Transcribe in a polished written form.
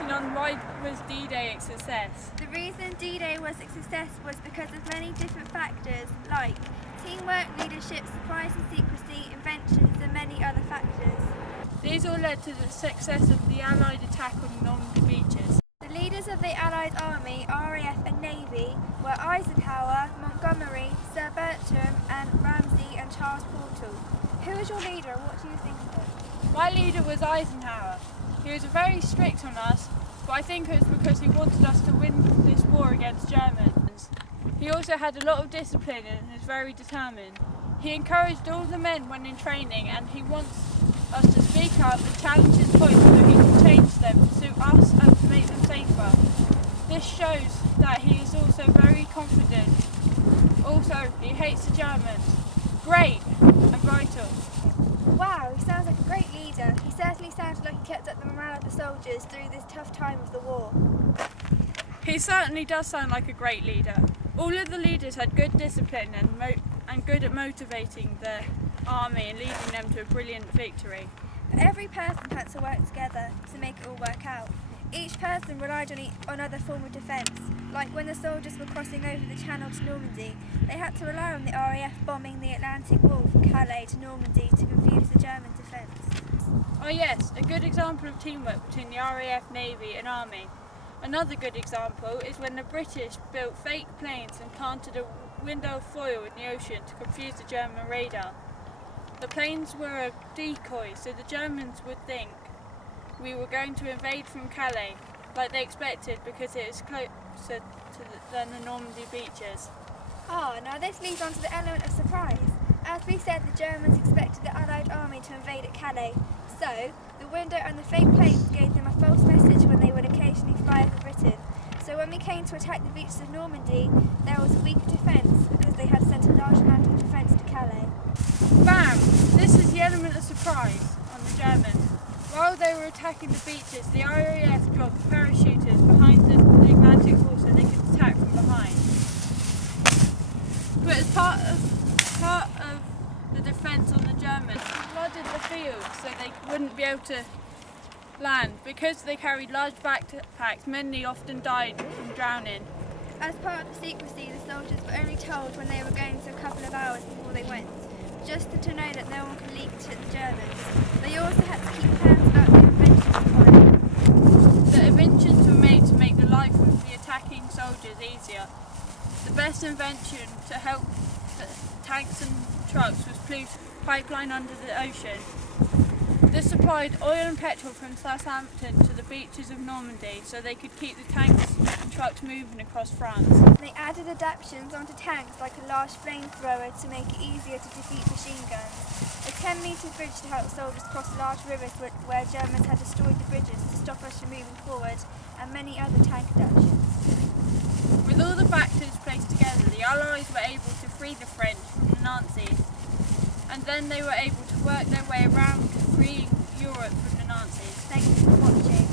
information on why was D-Day a success. The reason D-Day was a success was because of many different factors like teamwork, leadership, surprise and secrecy, inventions and many other factors. These all led to the success of the Allied attack on the Normandy beaches. The leaders of the Allied Army, RAF and Navy were Eisenhower, Montgomery, Sir Bertram and Ramsay and Charles Portal. Who was your leader and what do you think of him? My leader was Eisenhower. He was very strict on us, but I think it was because he wanted us to win this war against Germans. He also had a lot of discipline and was very determined. He encouraged all the men when in training, and he wants us to speak up and challenge his points so he can change them to suit us and to make them safer. This shows that he is also very confident. Also, he hates the Germans. Great and vital. Wow, he sounds like a great leader. He certainly sounded like he kept up the morale of the soldiers through this tough time of the war. He certainly does sound like a great leader. All of the leaders had good discipline and good at motivating the army and leading them to a brilliant victory. But every person had to work together to make it all work out. Each person relied on other form of defence. Like when the soldiers were crossing over the Channel to Normandy, they had to rely on the RAF bombing the Atlantic Wall from Calais to Normandy to confuse the German defence. Oh yes, a good example of teamwork between the RAF, Navy and Army. Another good example is when the British built fake planes and planted a window of foil in the ocean to confuse the German radar. The planes were a decoy, so the Germans would think we were going to invade from Calais, like they expected, because it is closer than the Normandy beaches. Now this leads on to the element of surprise. As we said, the Germans expected the Allied army to invade at Calais, so the window and the fake planes gave them a false message when they would occasionally fly over Britain. So when we came to attack the beaches of Normandy, there was a weaker defence because they had sent a large amount of defence to Calais. Bam! This is the element of surprise on the Germans. While they were attacking the beaches, the RAF dropped parachuters behind the Atlantic Wall so they could attack from behind. But as part of the defence on the Germans, they flooded the fields so they wouldn't be able to land. Because they carried large backpacks, many often died from drowning. As part of the secrecy, the soldiers were only told when they were going to a couple of hours before they went, just to know that no one could leak to the Germans. They also had to keep plans about new inventions upon it. The inventions were made to make the life of the attacking soldiers easier. The best invention to help the tanks and trucks was Plute's pipeline under the ocean. This supplied oil and petrol from Southampton to the beaches of Normandy so they could keep the tanks and trucks moving across France. They added adaptations onto tanks like a large flamethrower to make it easier to defeat machine guns, a 10-metre bridge to help soldiers cross large rivers where Germans had destroyed the bridges to stop us from moving forward, and many other tank adaptations. With all the factors placed together, the Allies were able to free the French from the Nazis, and then they were able to work their way around freeing Europe from the Nazis. Thank you for watching.